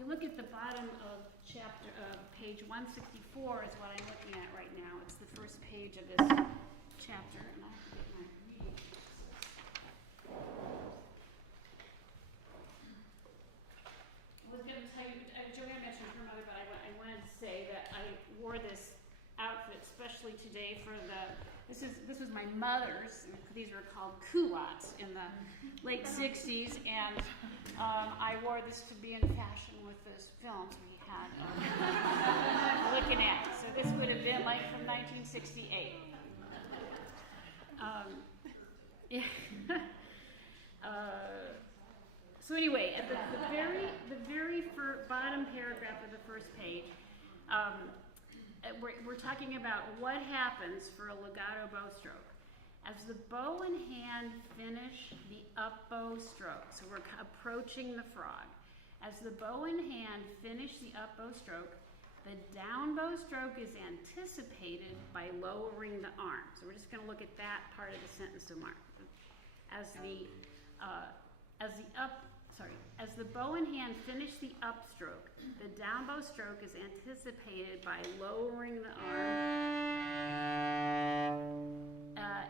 you look at the bottom of page 164 is what I'm looking at right now. It's the first page of this chapter, and I have to get my reading glasses. I was going to tell you, Joanne mentioned her mother, but I wanted to say that I wore this outfit especially today for this was my mother's. These were called culottes in the late 60s, and I wore this to be in fashion with those films we had looking at. So this would have been like from 1968. Yeah. So anyway, at the very bottom paragraph of the first page, we're talking about what happens for a legato bow stroke. As the bow and hand finish the up bow stroke, so we're approaching the frog. As the bow and hand finish the up bow stroke, the down bow stroke is anticipated by lowering the arm. So we're just going to look at that part of the sentence to mark. As the bow and hand finish the upstroke, the down bow stroke is anticipated by lowering the arm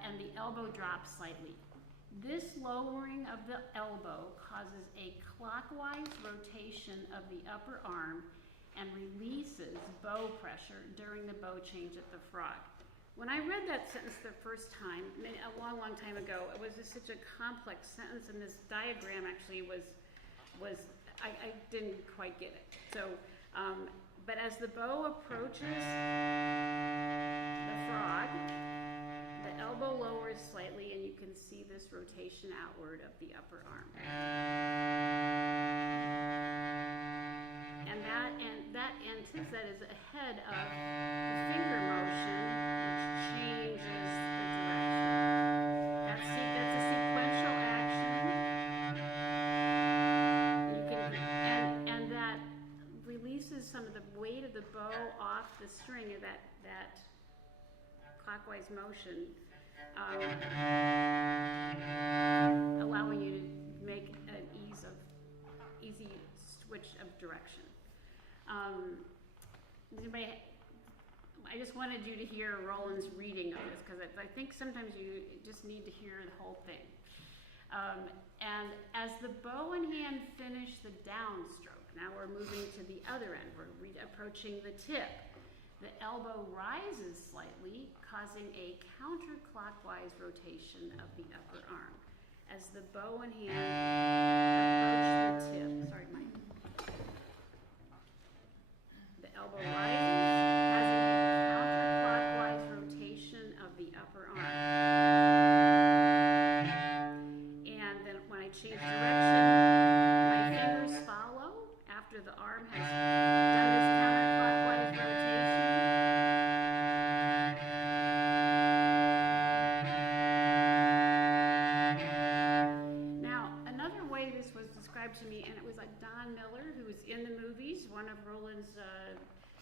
and the elbow drops slightly. This lowering of the elbow causes a clockwise rotation of the upper arm and releases bow pressure during the bow change at the frog. When I read that sentence the first time, a long time ago, it was just such a complex sentence, and this diagram actually was I didn't quite get it. So, but as the bow approaches the frog, the elbow lowers slightly, and you can see this rotation outward of the upper arm. And that is ahead of the finger motion, which changes the direction. That's a sequential action. And that releases some of the weight of the bow off the string of that clockwise motion, allowing you to make an easy switch of direction. I just wanted you to hear Rolland's reading of this, because I think sometimes you just need to hear the whole thing. And as the bow and hand finish the downstroke, now we're moving to the other end. We're approaching the tip. The elbow rises slightly, causing a counterclockwise rotation of the upper arm. As the bow and hand approach the tip, the elbow rises, causing a counterclockwise rotation of the upper arm. And then when I change direction, my fingers follow after the arm has done its counterclockwise rotation. Now, another way this was described to me, and it was like Don Miller, who was in the movies, one of Rolland's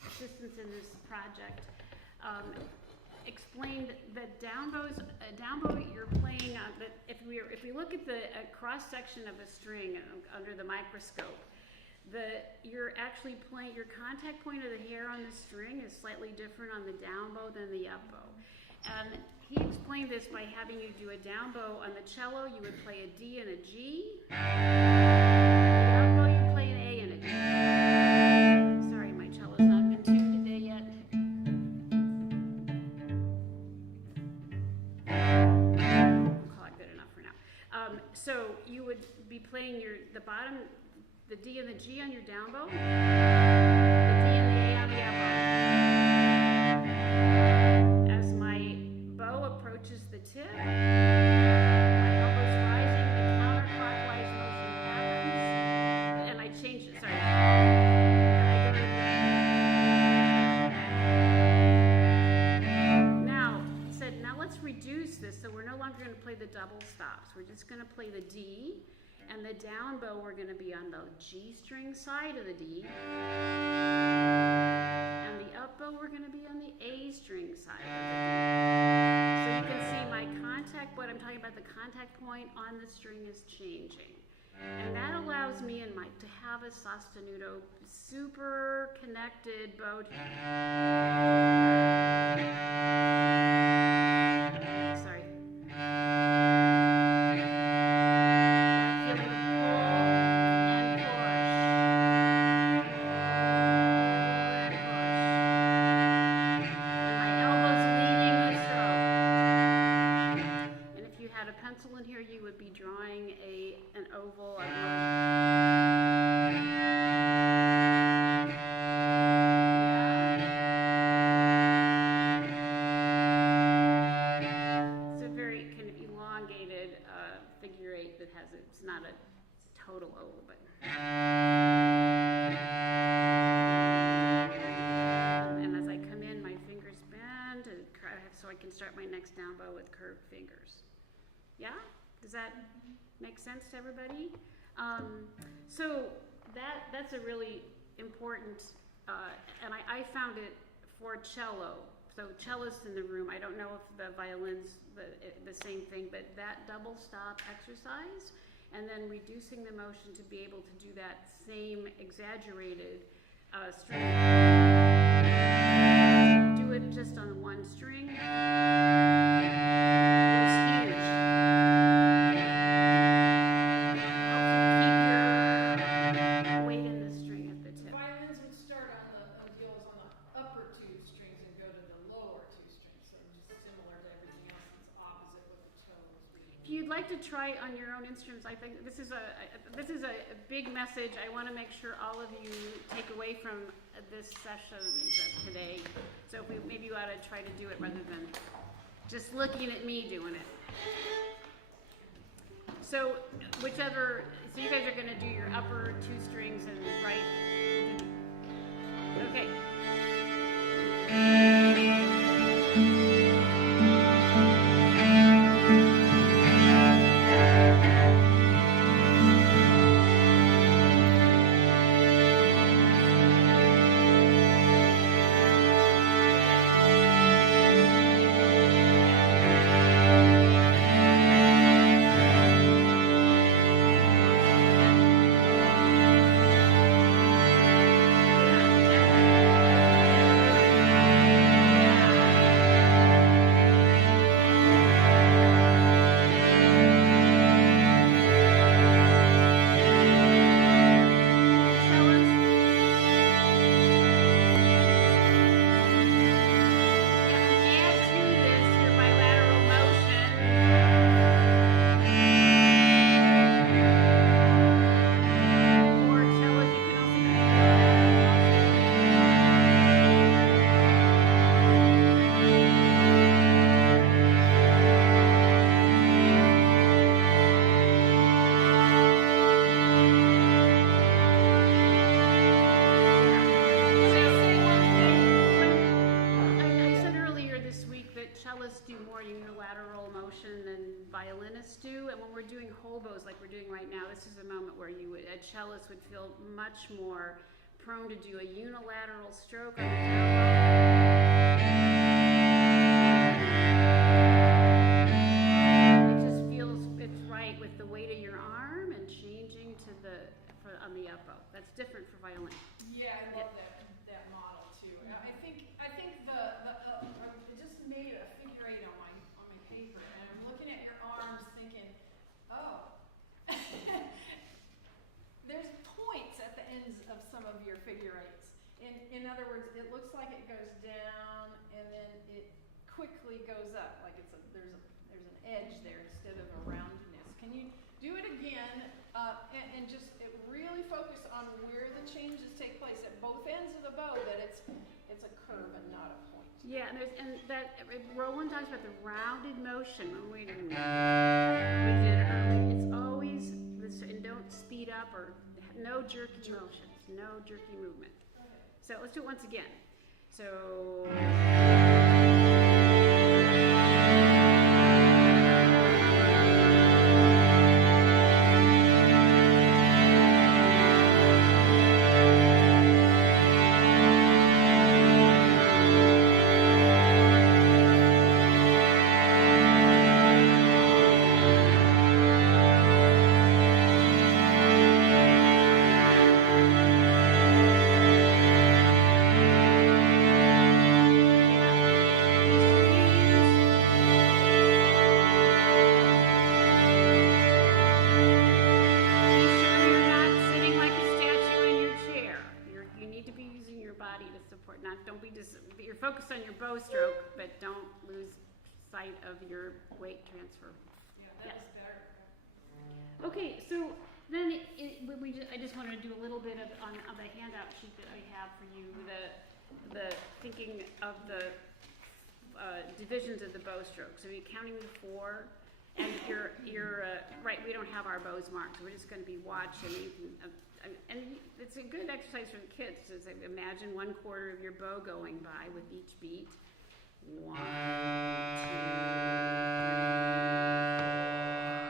assistants in this project, explained that down bow you're playing on. That if we look at the cross section of a string under the microscope, you're actually playing. Your contact point of the hair on the string is slightly different on the down bow than the up bow. And he explained this by having you do a down bow on the cello. You would play a D and a G. On the up bow, you play an A and a G. Sorry, my cello's not been tuned today yet. We'll call it good enough for now. So you would be playing the D and the G on your down bow, the D and the A on the up bow. As my bow approaches the tip, my elbow's rising, the counterclockwise motion happens, and I change it, sorry. Now let's reduce this, so we're no longer going to play the double stops. We're just going to play the D, and the down bow we're going to be on the G string side of the D, and the up bow we're going to be on the A string side of the D. So you can see my contact, what I'm talking about, the contact point on the string is changing. And that allows me to have have a sostenuto, super connected bow. Sorry. Feeling pencil in here, you would be drawing an oval. It's a very kind of elongated figure eight that has it's not a total oval, but. And as I come in, my fingers bend, so I can start my next down bow with curved fingers. Yeah? Does that make sense to everybody? So that's a really important, and I found it for cello. So cellists in the room, I don't know if the violin's the same thing, but that double stop exercise, and then reducing the motion to be able to do that same exaggerated string. Do it just on one string. To try on your own instruments. I think this is a big message. I want to make sure all of you take away from this session of today. So maybe you ought to try to do it rather than just looking at me doing it. So so you guys are going to do your upper two strings and right. Okay. Do more unilateral motion than violinists do, and when we're doing hobos like we're doing right now, this is a moment where a cellist would feel much more prone to do a unilateral stroke on the down bow. It just feels it's right with the weight of your arm and changing to on the up bow. That's different for violin. Yeah, I love that model too. I think I just made a figure eight on my paper, and I'm looking at your arms thinking, oh, there's points at the ends of some of your figure eights. In other words, it looks like it goes down and then it quickly goes up, like there's an edge there instead of a roundness. Can you do it again and just really focus on where the changes take place at both ends of the bow, that it's a curve and not a point. Yeah, and that Rolland talks about the rounded motion. Oh, wait a minute. We did it earlier. It's always this, and don't speed up or no jerky motions, no jerky movement. So let's do it once again. So. focus on your bow stroke, but don't lose sight of your weight transfer. Yeah, that was better. Okay, so then I just wanted to do a little bit of on the handout sheet that I have for you, the thinking of the divisions of the bow stroke. So you're counting the 4, and you're right. We don't have our bows marked, so we're just going to be watching. And it's a good exercise for the kids to imagine 1/4 of your bow going by with each beat. 1, 2, 3,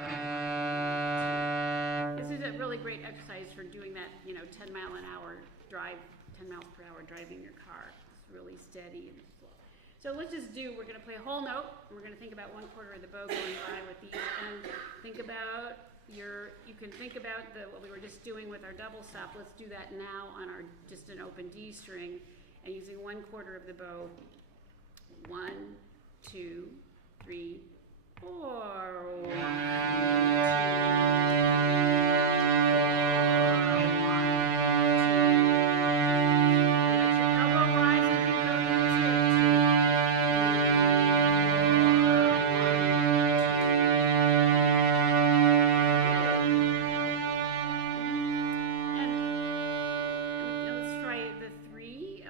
4. This is a really great exercise for doing that, 10 mile an hour drive, 10 miles per hour driving your car. It's really steady and slow. So let's just we're going to play a whole note. We're going to think about 1/4 of the bow going by with these, and think about you can think about what we were just doing with our double stop. Let's do that now on just an open D string, and using 1/4 of the bow. 1, 2, 3, 4. 1, 2, 3, 4. 1, 2, 3, 4. Let your elbow rise as you go to 2. And let's try the 3.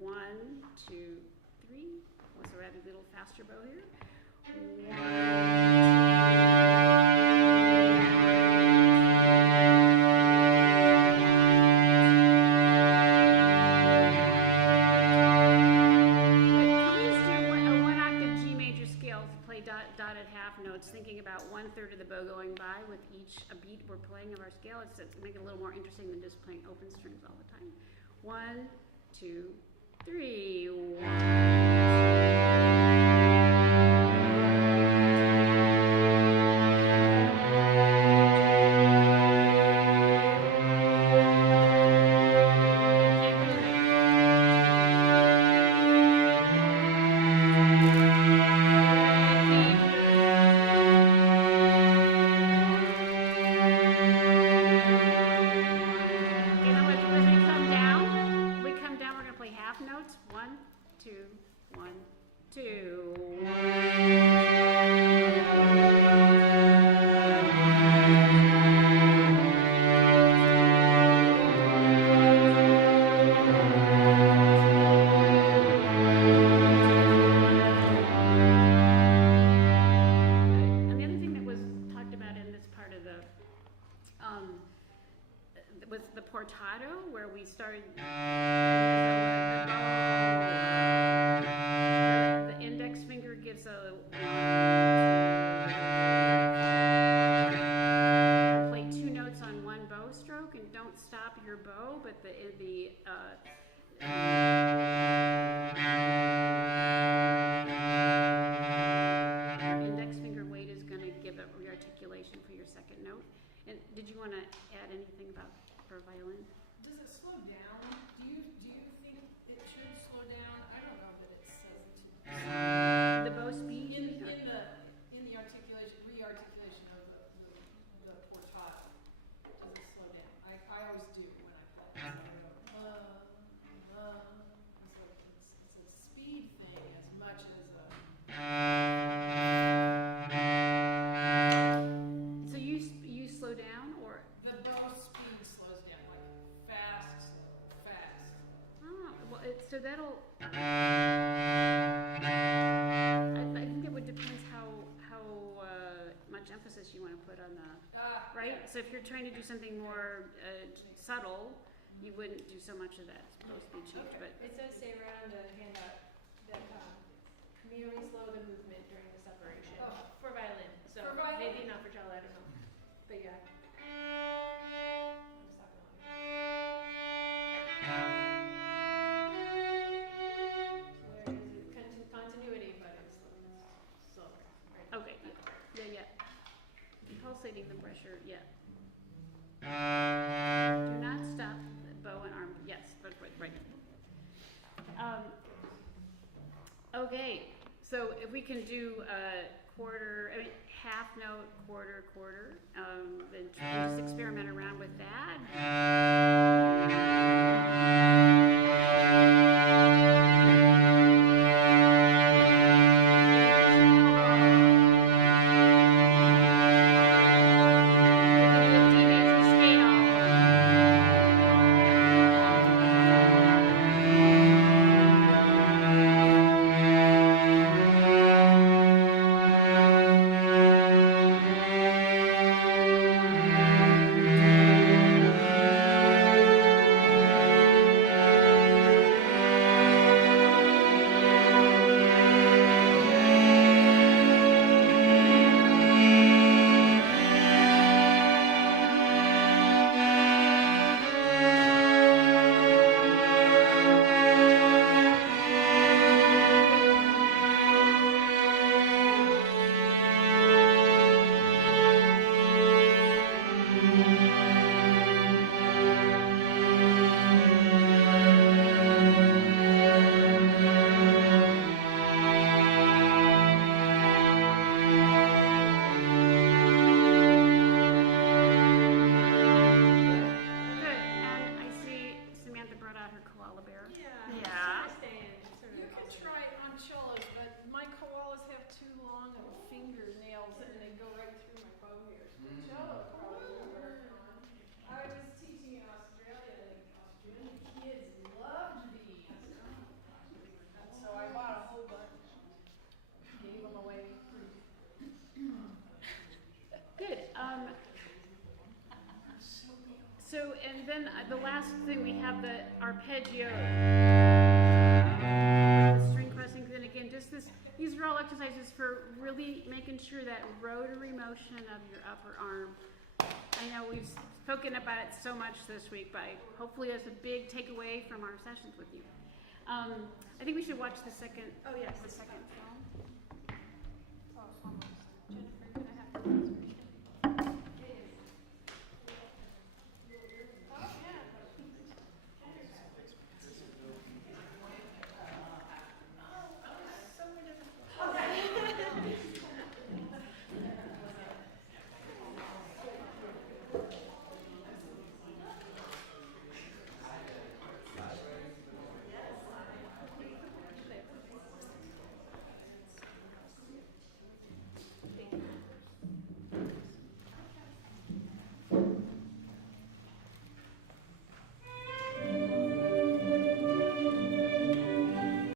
1, 2, 3. So we're having a little faster bow here. 1, 2, 3. Please do a 1-octave G major scale to play dotted half notes, thinking about 1/3 of the bow going by with each a beat we're playing of our scale. It's make it a little more interesting than just playing open strings all the time. 1, 2, 3. 1. Was the portato, where we started the index finger gives a play 2 notes on 1 bow stroke, and don't stop your bow, but the index finger weight is going to give a rearticulation for your second note. And did you want to add anything about for violin? Does it slow down? Do you think it should slow down? I don't know that it says it to. The bow speed? In the rearticulation of the portato, does it slow down? I always do when I play. It's a speed thing as much as a. So you slow down, or The bow speed slows down, like fast. well, so that'll. I think it would depend how much emphasis you want to put on the right. Yeah. So if you're trying to do something more subtle, you wouldn't do so much of that bow speed change. Okay. But It does say right on the handout that merely slow the movement during the separation for violin. So For violin. maybe not for cello, I don't know. But yeah. There is continuity, but it's slow. Right? okay, yeah. Pulsating the pressure, yeah. Do not stop the bow and arm. Yes, but right. Okay, so if we can do half note, quarter, then just experiment around with that. So, and then the last thing, we have the arpeggio, the string crossings, and again, just this, these are all exercises for really making sure that rotary motion of your upper arm. I know we've spoken about it so much this week, but hopefully that's a big takeaway from our sessions with you. I think we should watch the second. Oh, yes. The second film.